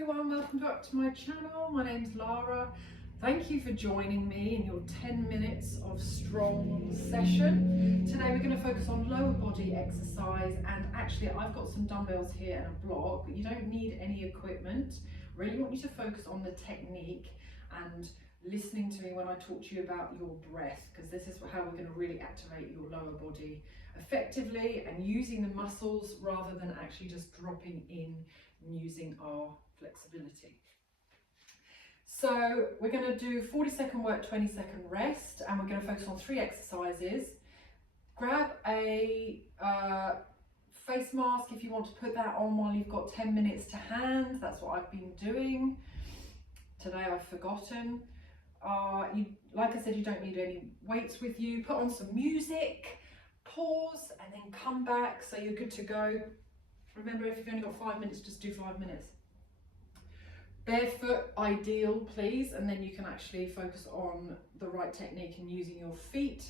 everyone, welcome back to my channel. My name's Lara. Thank you for joining me in your 10 minutes of strong session. Today we're going to focus on lower body exercise, and actually I've got some dumbbells here and a block, but you don't need any equipment. Really want you to focus on the technique and listening to me when I talk to you about your breath, because this is how we're going to really activate your lower body effectively and using the muscles rather than actually just dropping in and using our flexibility. So we're going to do 40-second work, 20-second rest, and we're going to focus on 3 exercises. Grab a face mask if you want to put that on while you've got 10 minutes to hand. That's what I've been doing. Today I've forgotten. Like I said, you don't need any weights with you. Put on some music, pause, and then come back so you're good to go. Remember, if you've only got 5 minutes, just do 5 minutes. Barefoot, ideal, please, and then you can actually focus on the right technique and using your feet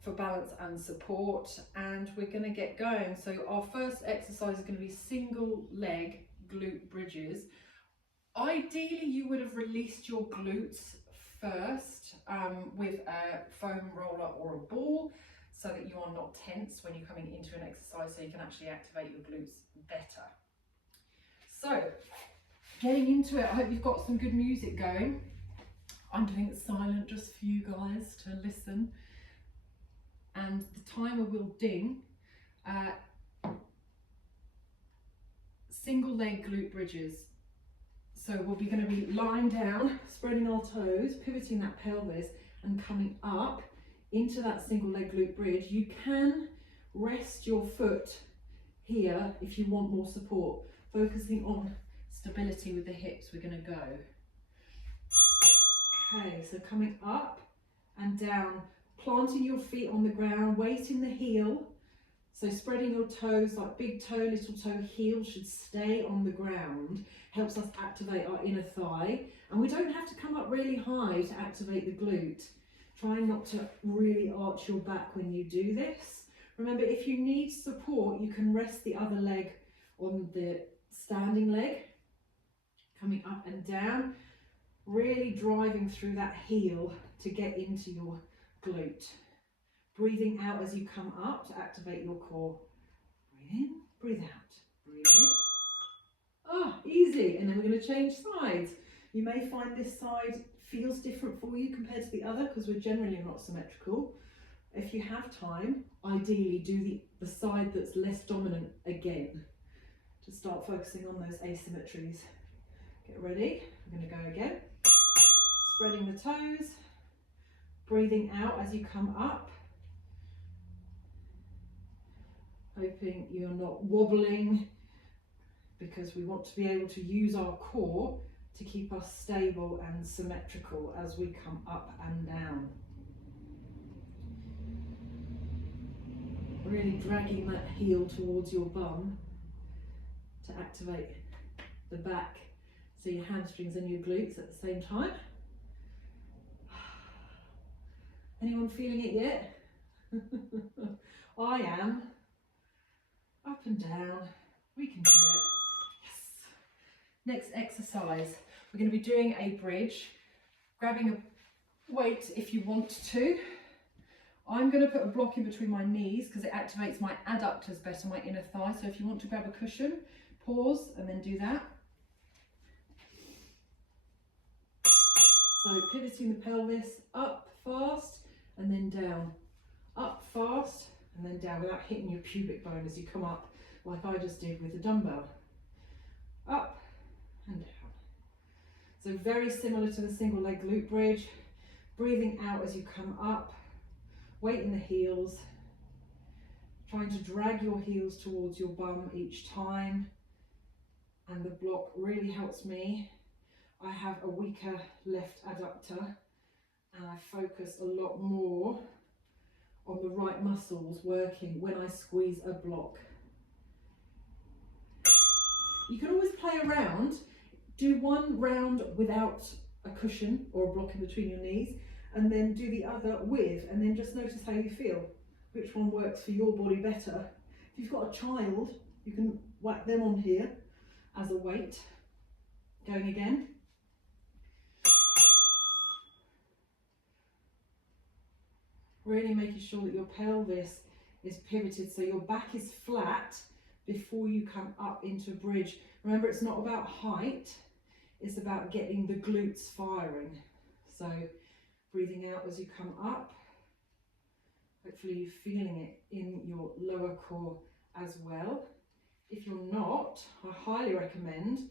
for balance and support. And we're going to get going. So our first exercise is going to be single leg glute bridges. Ideally, you would have released your glutes first with a foam roller or a ball, so that you are not tense when you're coming into an exercise, so you can actually activate your glutes better. So, getting into it, I hope you've got some good music going. I'm doing it silent just for you guys to listen. And the timer will ding. Single leg glute bridges. So we'll be going to be lying down, spreading our toes, pivoting that pelvis and coming up into that single leg glute bridge. You can rest your foot here if you want more support, focusing on stability with the hips. We're going to go. Okay, so coming up and down, planting your feet on the ground, weight in the heel. So spreading your toes, like big toe, little toe, heel should stay on the ground. Helps us activate our inner thigh. And we don't have to come up really high to activate the glute. Try not to really arch your back when you do this. Remember, if you need support, you can rest the other leg on the standing leg. Coming up and down, really driving through that heel to get into your glute. Breathing out as you come up to activate your core. Breathe in, breathe out, breathe in. Ah, easy. And then we're going to change sides. You may find this side feels different for you compared to the other because we're generally not symmetrical. If you have time, ideally do the side that's less dominant again to start focusing on those asymmetries. Get ready. I'm going to go again. Spreading the toes, breathing out as you come up. Hoping you're not wobbling, because we want to be able to use our core to keep us stable and symmetrical as we come up and down. Really dragging that heel towards your bum to activate the back, so your hamstrings and your glutes at the same time. Anyone feeling it yet? I am. Up and down, we can do it. Yes. Next exercise, we're going to be doing a bridge, grabbing a weight if you want to. I'm going to put a block in between my knees because it activates my adductors better, my inner thigh. So if you want to grab a cushion, pause and then do that. So pivoting the pelvis up fast and then down, up fast and then down without hitting your pubic bone as you come up, like I just did with the dumbbell. Up and down. So very similar to the single leg glute bridge. Breathing out as you come up, weight in the heels, trying to drag your heels towards your bum each time. And the block really helps me. I have a weaker left adductor and I focus a lot more on the right muscles working when I squeeze a block. You can always play around. Do one round without a cushion or a block in between your knees, and then do the other with, and then just notice how you feel. Which one works for your body better. If you've got a child, you can whack them on here as a weight. Going again. Really making sure that your pelvis is pivoted so your back is flat before you come up into a bridge. Remember, it's not about height, it's about getting the glutes firing. So breathing out as you come up. Hopefully you're feeling it in your lower core as well. If you're not, I highly recommend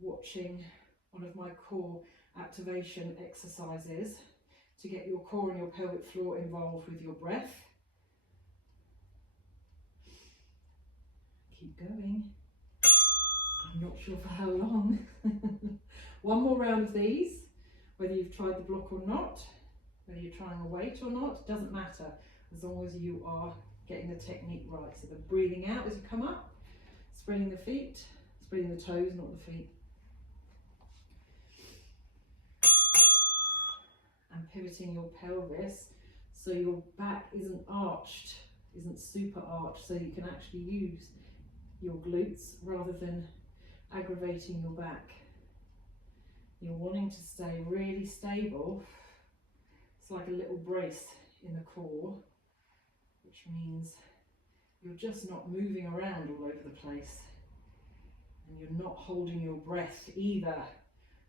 watching one of my core activation exercises to get your core and your pelvic floor involved with your breath. Keep going. I'm not sure for how long. One more round of these, whether you've tried the block or not, whether you're trying a weight or not, doesn't matter, as long as you are getting the technique right. So the breathing out as you come up, spreading the feet, spreading the toes, not the feet. And pivoting your pelvis so your back isn't arched, isn't super arched, so you can actually use your glutes rather than aggravating your back. You're wanting to stay really stable. It's like a little brace in the core, which means you're just not moving around all over the place, and you're not holding your breath either.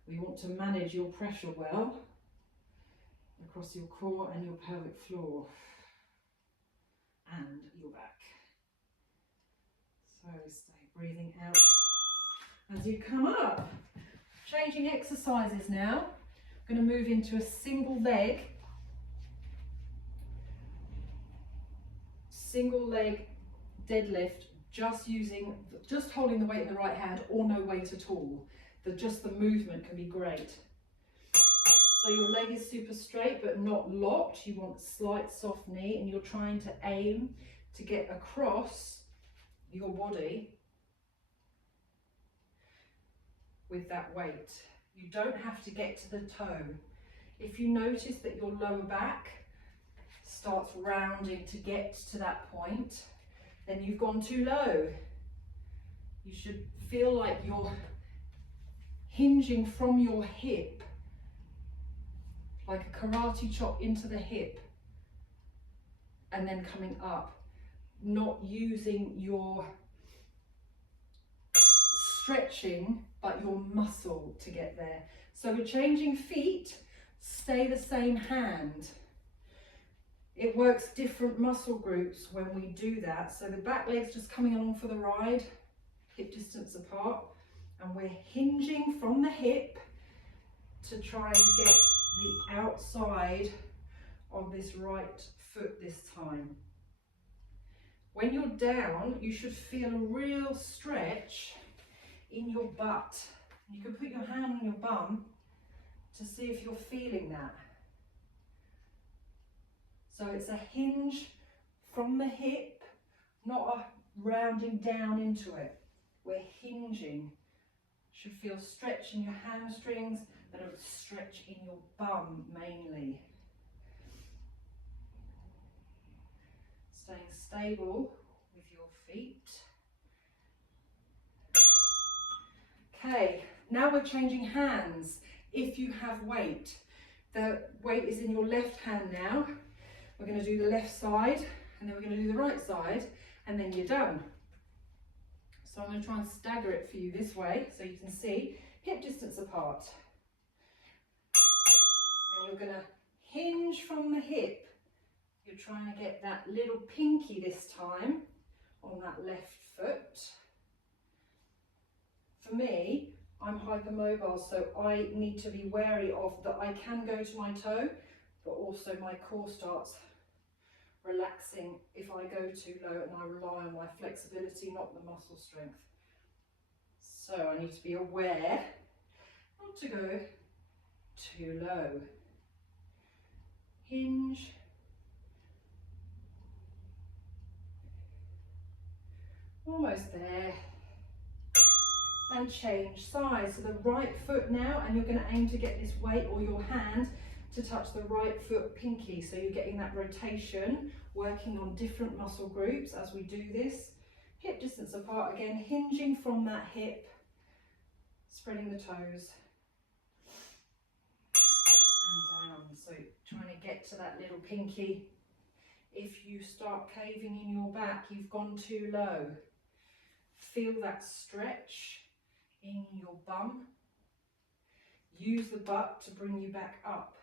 We want to manage your pressure well across your core and your pelvic floor and your back. So stay breathing out as you come up. Changing exercises now. I'm going to move into a single leg deadlift, just holding the weight in the right hand or no weight at all. Just the movement can be great. So your leg is super straight but not locked. You want slight soft knee, and you're trying to aim to get across your body with that weight. You don't have to get to the toe. If you notice that your lower back starts rounding to get to that point, then you've gone too low. You should feel like you're hinging from your hip, like a karate chop into the hip, and then coming up, not using your stretching, but your muscle to get there. So we're changing feet, stay the same hand. It works different muscle groups when we do that. So the back leg's just coming along for the ride, hip distance apart, and we're hinging from the hip to try and get the outside of this right foot this time. When you're down, you should feel a real stretch in your butt. You can put your hand on your bum to see if you're feeling that. So it's a hinge from the hip, not a rounding down into it. We're hinging. Should feel stretch in your hamstrings, but a stretch in your bum mainly. Staying stable with your feet. Okay, now we're changing hands. If you have weight, the weight is in your left hand now. We're going to do the left side, and then we're going to do the right side, and then you're done. So I'm going to try and stagger it for you this way so you can see hip distance apart. And you're going to hinge from the hip. You're trying to get that little pinky this time on that left foot. For me, I'm hypermobile, so I need to be wary of that. I can go to my toe, but also my core starts relaxing if I go too low, and I rely on my flexibility, not the muscle strength. So I need to be aware not to go too low. Hinge. Almost there. And change size. So the right foot now, and you're going to aim to get this weight or your hand to touch the right foot pinky. So you're getting that rotation, working on different muscle groups as we do this. Hip distance apart again, hinging from that hip. spreading the toes and down. So trying to get to that little pinky. If you start caving in your back, you've gone too low. Feel that stretch in your bum. Use the butt to bring you back up.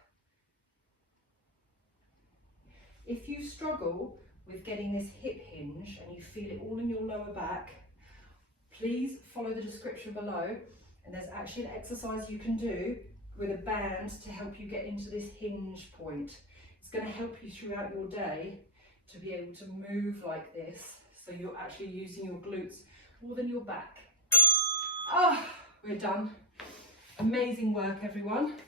If you struggle with getting this hip hinge and you feel it all in your lower back, please follow the description below, and there's actually an exercise you can do with a band to help you get into this hinge point. It's going to help you throughout your day to be able to move like this, so you're actually using your glutes more than your back. Ah, we're done. Amazing work, everyone.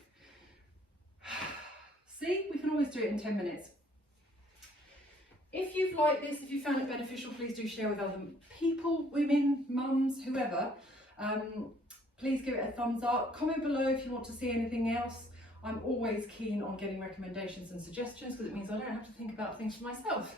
See, we can always do it in 10 minutes. If you've liked this, if you found it beneficial, please do share with other people, women, mums, whoever. Please give it a thumbs up. Comment below if you want to see anything else. I'm always keen on getting recommendations and suggestions because it means I don't have to think about things for myself.